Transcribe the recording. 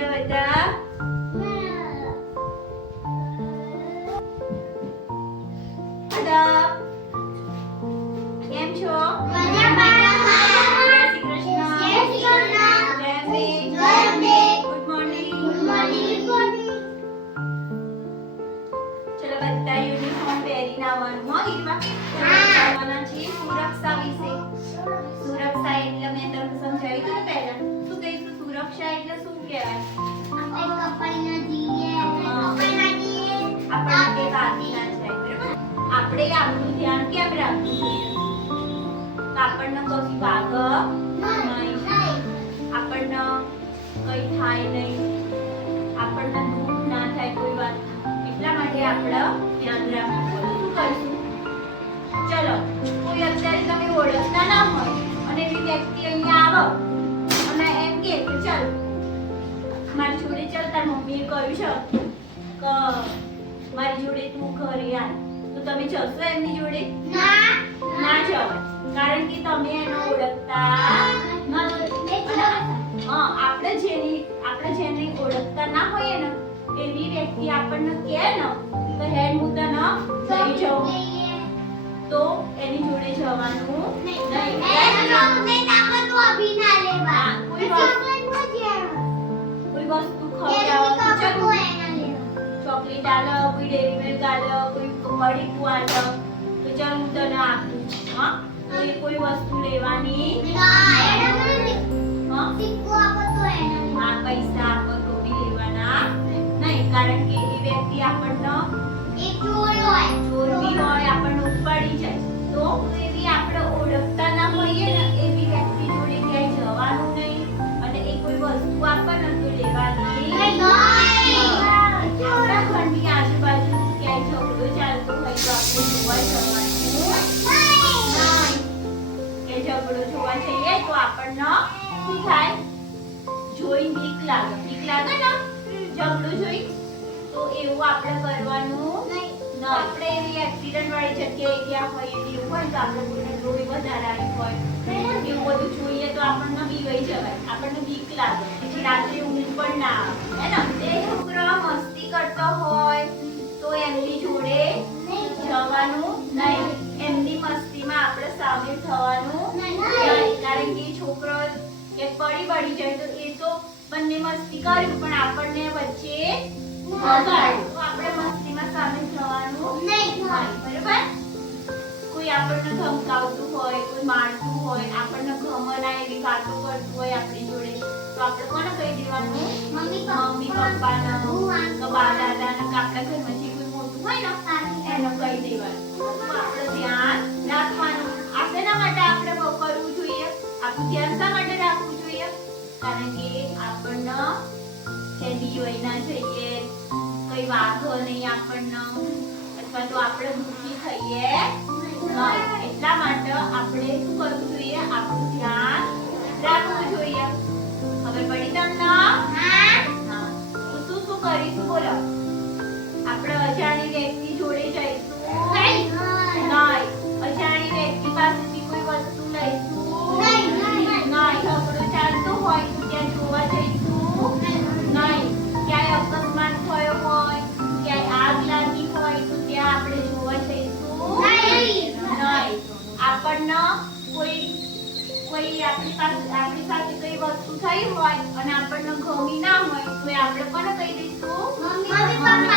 જાઓ બધા કેમ છો ચલો બધા યુનિફોર્મ પહેરીને આવવાનું હો છીએ સુરક્ષા વિશે આપણે આપણું ધ્યાન કેમ રાખવું જોઈએ આપણને કશું વાગ આપણને કઈ થાય નહીં. આપણને દુઃખ ના થાય કોઈ વાત. એટલા માટે આપણે ધ્યાન રાખવું શું કરીશું? ચલો કોઈ અત્યારે તમે ઓળખતા ના હોય અને એવી વ્યક્તિ અહીંયા આવો અને એમ કે ચાલ મારી જોડે ચાલ તાર મમ્મીએ કહ્યું છે કે મારી જોડે તું ઘરે જશો એમની જોડે? ના. જવાય. કારણ કે તમે એને ઓળખતા આપણે જેની આપણે જેને ઓળખતા ના હોઈએ ને એવી વ્યક્તિ આપણને કહે ને તો હેડ હું તને લઈ જાઉં. તો એની જોડે જવાનું નહીં. કોઈ વસ્તુ કોઈ ખવડાવો ચોકલેટ આલો કોઈ ડેરી મિલ્ક આલો કોઈ પડીકું આલો તો ચાલ હું તને આપું હા? તો એ કોઈ વસ્તુ લેવાની? હા? હા પૈસા આપો તો બી લેવાના. નહીં કારણ કે એ વ્યક્તિ આપણને ચોર બી હોય આપણને ઉપાડી જાય. તો ઝઘડો જોવા જઈએ તો આપણને શું થાય? જોઈ બીક લાગે. બીક લાગે ને? ઝઘડો જોઈ? તો એવું આપણે કરવાનું નહીં. આપણે એવી એક્સિડન્ટ વાળી જગ્યાએ ગયા હોય એવી એવું હોય તો આપણે કોઈને લોહી વધારે આવી હોય. એવું બધું જોઈએ તો આપણને બી ગઈ જવાય. આપણને બીક લાગે. પછી રાત્રે ઊંઘ પણ ના આવે. હે ને? તે છોકરો મસ્તી કરતો હોય તો એમની જોડે જવાનું. નહીં. એમની મસ્તીમાં આપણે સામેલ થવાનું. પડી પડી જાય તો એ તો બંને મસ્તી કર્યું પણ આપણને વચ્ચે આપણે મસ્તીમાં સામેલ થવાનું નહીં બરોબર? કોઈ આપણને ધમકાવતું હોય કોઈ મારતું હોય આપણને ગમના એવી વાતો કરતું હોય આપણી જોડે તો આપણે કોને કહી દેવાનું? મમ્મી પપ્પાને કે બા દાદાને કે આપણા ઘરમાં જે કોઈ મોટું હોય ને એને કહી દેવાનું. આપણે ધ્યાન રાખવાનું. આ શેના માટે આપણે બહુ કરવું જોઈએ? આપણું ધ્યાન શા કારણ કે આપણને હેડી હોય ના જઈએ કઈ વાંધો નહીં આપણને અથવા તો આપણે દુઃખી થઈએ એટલા માટે આપણે શું કરવું જોઈએ? આપણું ધ્યાન રાખવું જોઈએ. ખબર પડી તમને? હા. તો શું શું કરીશું? બોલો. આપણે અજાણી વ્યક્તિ જોડે જઈશું આપણને કોઈ કોઈ આપણી પાસે, આપણી સાથે કઈ વસ્તુ થઈ હોય અને આપણને ગમી ના હોય, તો આપણે પણ કહી દઈશું. મમ્મી